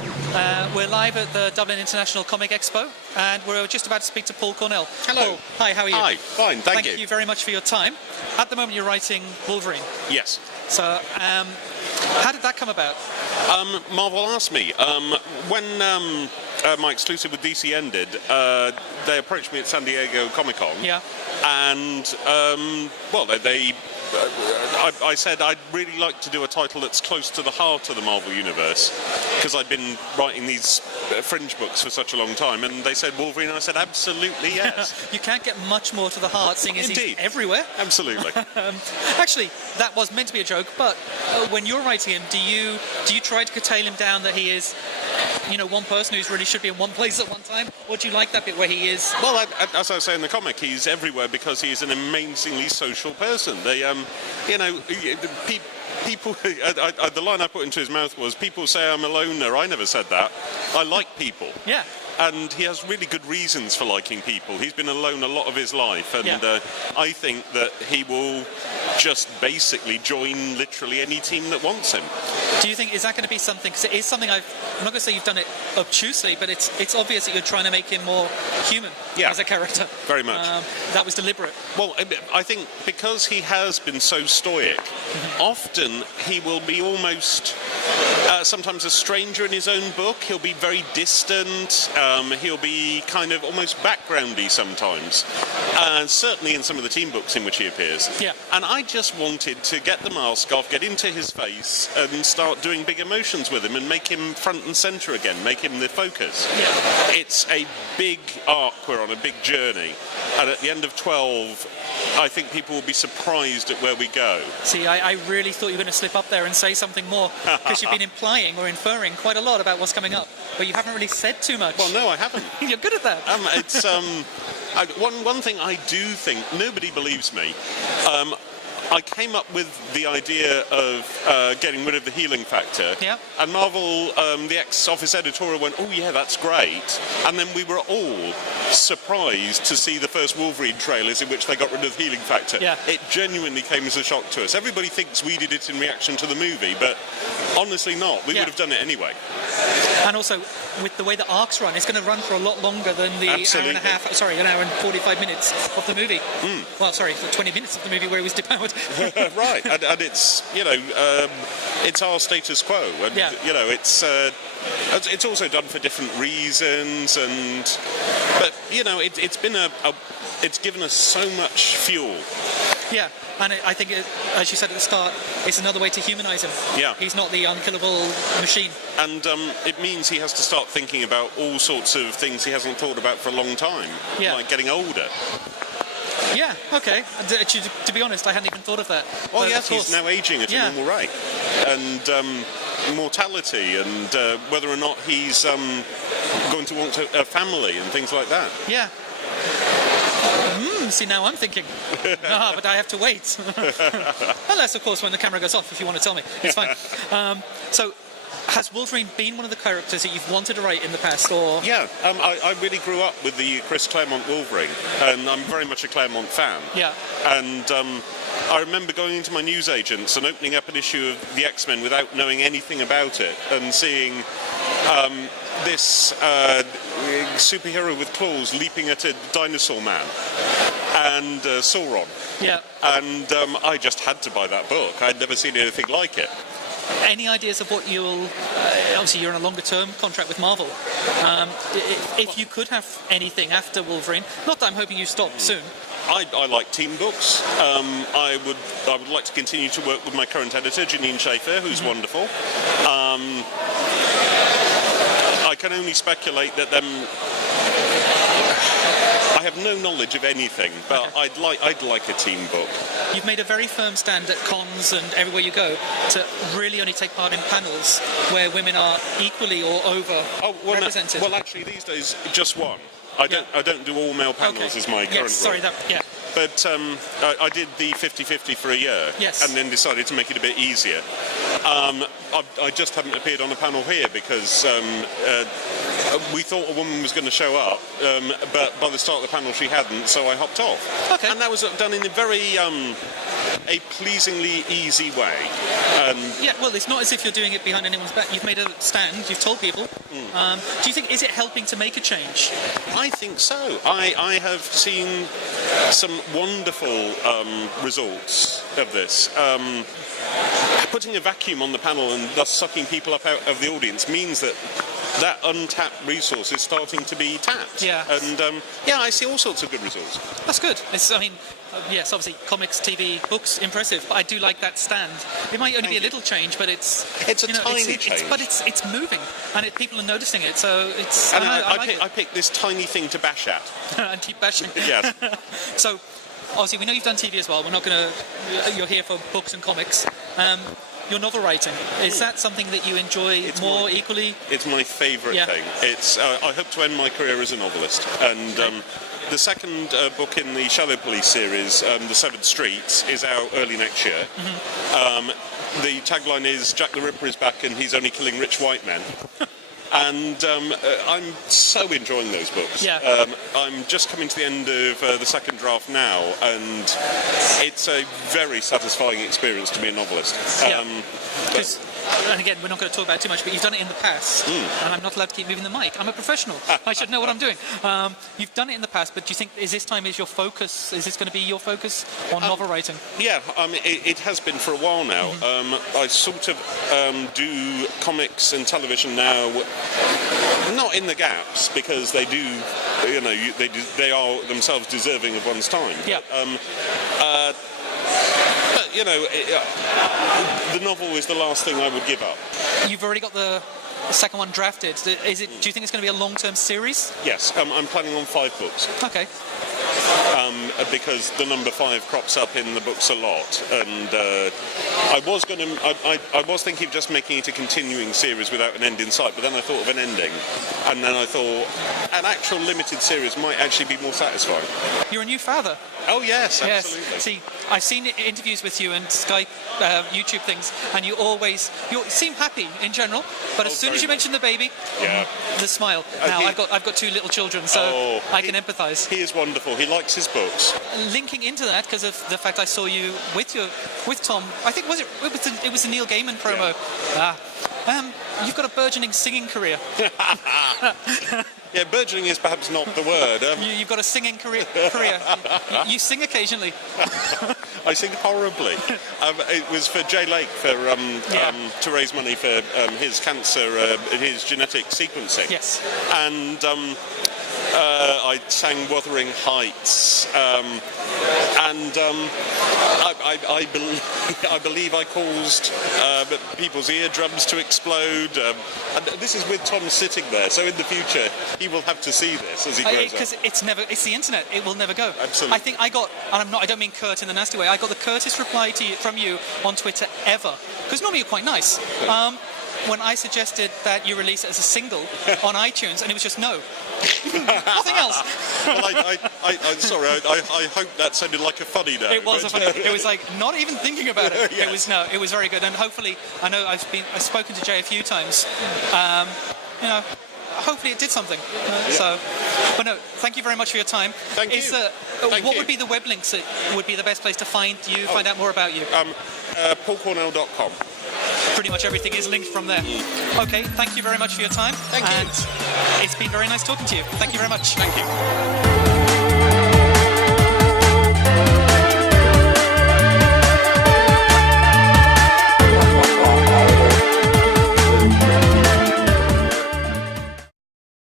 heard. We're live at the Dublin International Comic Expo, and we're just about to speak to Paul Cornell. Hello. Paul, hi, how are you? Hi, fine, thank you. Thank you very much for your time. At the moment, you're writing Wolverine. Yes. So, how did that come about? Marvel asked me. When my exclusive with DC ended, they approached me at San Diego Comic-Con. Yeah. And, I said I'd really like to do a title that's close to the heart of the Marvel Universe, because I'd been writing these fringe books for such a long time, and they said Wolverine, and I said absolutely yes. You can't get much more to the heart, seeing as he's everywhere. Absolutely. Actually, that was meant to be a joke, but when you're writing him, do you try to curtail him down that he is, one person who really should be in one place at one time, or do you like that bit where he is? Well, as I say in the comic, he's everywhere because he's an amazingly social person. People, the line I put into his mouth was, people say I'm a loner. I never said that. I like people. Yeah. And he has really good reasons for liking people. He's been alone a lot of his life, and I think that he will just basically join literally any team that wants him. Do you think, is that going to be something, because it is something I'm not going to say you've done it obtusely, but it's obvious that you're trying to make him more human as a character. Very much. That was deliberate. Well, I think because he has been so stoic, often he will be almost sometimes a stranger in his own book. He'll be very distant. He'll be kind of almost backgroundy sometimes. Certainly in some of the team books in which he appears. Yeah. And I just wanted to get the mask off, get into his face, and start doing big emotions with him and make him front and centre again, make him the focus. Yeah. It's a big arc, we're on a big journey. And at the end of 12, I think people will be surprised at where we go. See, I really thought you were going to slip up there and say something more, because you've been implying or inferring quite a lot about what's coming up, but you haven't really said too much. Well, no, I haven't. You're good at that. It's one thing I do think, nobody believes me. I came up with the idea of getting rid of the healing factor. Yeah. And Marvel, the ex-office editorial went, oh yeah, that's great. And then we were all surprised to see the first Wolverine trailers in which they got rid of the healing factor. Yeah. It genuinely came as a shock to us. Everybody thinks we did it in reaction to the movie, but honestly not. We would have done it anyway. And also, with the way the arcs run, it's going to run for a lot longer than the an hour and 45 minutes of the movie. Well, sorry, for 20 minutes of the movie where he was depowered. Right, and it's, it's our status quo, and, it's also done for different reasons, but, it's been it's given us so much fuel. Yeah, and I think, as you said at the start, it's another way to humanise him. Yeah. He's not the unkillable machine. And it means he has to start thinking about all sorts of things he hasn't thought about for a long time, like getting older. Yeah, okay. To be honest, I hadn't even thought of that. Well, yes, he's now aging at a normal rate. And mortality, and whether or not he's going to want a family and things like that. Yeah. See, now I'm thinking. But I have to wait. Unless, of course, when the camera goes off, if you want to tell me. It's fine. So, has Wolverine been one of the characters that you've wanted to write in the past, or...? Yeah, I really grew up with the Chris Claremont Wolverine, and I'm very much a Claremont fan. Yeah. And I remember going into my newsagents and opening up an issue of the X-Men without knowing anything about it, and seeing this superhero with claws leaping at a dinosaur man, and Sauron. Yeah. And I just had to buy that book. I'd never seen anything like it. Any ideas of what you'll... obviously, you're on a longer-term contract with Marvel. If you could have anything after Wolverine, not that I'm hoping you stop soon. I like team books. I would like to continue to work with my current editor, Janine Schaefer, who's wonderful. I can only speculate that I have no knowledge of anything, but I'd like a team book. You've made a very firm stand at cons and everywhere you go to really only take part in panels where women are equally or represented. Well, actually, these days, just one. I don't do all male panels as my current role. But I did the 50-50 for a year, and then decided to make it a bit easier. I just haven't appeared on a panel here because we thought a woman was going to show up, but by the start of the panel she hadn't, so I hopped off. Okay. And that was done in a very a pleasingly easy way. Yeah, well, it's not as if you're doing it behind anyone's back. You've made a stand, you've told people. Do you think, is it helping to make a change? I think so. I have seen some wonderful results of this. Putting a vacuum on the panel and thus sucking people up out of the audience means that untapped resource is starting to be tapped. Yeah. And I see all sorts of good results. That's good. Yes, obviously, comics, TV, books, impressive. But I do like that stand. It might only be a little change, but it's a tiny change. But it's moving, and people are noticing it. So it's. And I picked this tiny thing to bash at. and keep bashing. Yes. So, obviously, we know you've done TV as well. We're not going to. You're here for books and comics. Your novel writing, is that something that you enjoy equally? It's my favourite thing. It's I hope to end my career as a novelist, and the second book in the Shadow Police series, The Severed Streets, is out early next year. The tagline is Jack the Ripper is back and he's only killing rich white men. And I'm so enjoying those books. Yeah. I'm just coming to the end of the second draft now, and it's a very satisfying experience to be a novelist. And again, we're not going to talk about it too much, but you've done it in the past, and I'm not allowed to keep moving the mic. I'm a professional. I should know what I'm doing. You've done it in the past, but do you think this time is your focus? Is this going to be your focus on novel writing? Yeah, it has been for a while now. I sort of do comics and television now, not in the gaps, because they do, they are themselves deserving of one's time. Yeah. But, the novel is the last thing I would give up. You've already got the second one drafted. Do you think it's going to be a long-term series? Yes, I'm planning on 5 books. Okay. Because the number 5 crops up in the books a lot, and I was thinking of just making it a continuing series without an end in sight, but then I thought of an ending, and then I thought an actual limited series might actually be more satisfying. You're a new father. Oh yes, absolutely. Yes. See, I've seen interviews with you and Skype, YouTube things, and you seem happy in general, but as soon as you mention the baby, the smile. Now I've got 2 little children, so I can empathise. He is wonderful. He likes his books. Linking into that, because of the fact I saw you with Tom, I think it was the Neil Gaiman promo. Yeah. You've got a burgeoning singing career. Yeah, burgeoning is perhaps not the word. You've got a singing career. You sing occasionally. I sing horribly. It was for Jay Lake to raise money for his cancer, his genetic sequencing. Yes. And I sang Wuthering Heights, and I believe I caused people's eardrums to explode. And this is with Tom sitting there, so in the future he will have to see this as he grows up. Because it's the internet; it will never go. Absolutely. I think I don't mean Kurt in the nasty way. I got the curtest reply from you on Twitter ever, because normally you're quite nice. When I suggested that you release it as a single on iTunes, and it was just no. Nothing else. Well, I hope that sounded like a funny note. It was a funny. It was like not even thinking about it. Yes. It was very good, and hopefully, I know I've spoken to Jay a few times. Hopefully it did something. But no, thank you very much for your time. Thank you. What would be the web links that would be the best place to find you, find out more about you? PaulCornell.com. Pretty much everything is linked from there. Okay, thank you very much for your time. Thank you. And it's been very nice talking to you. Thank you very much. Thank you.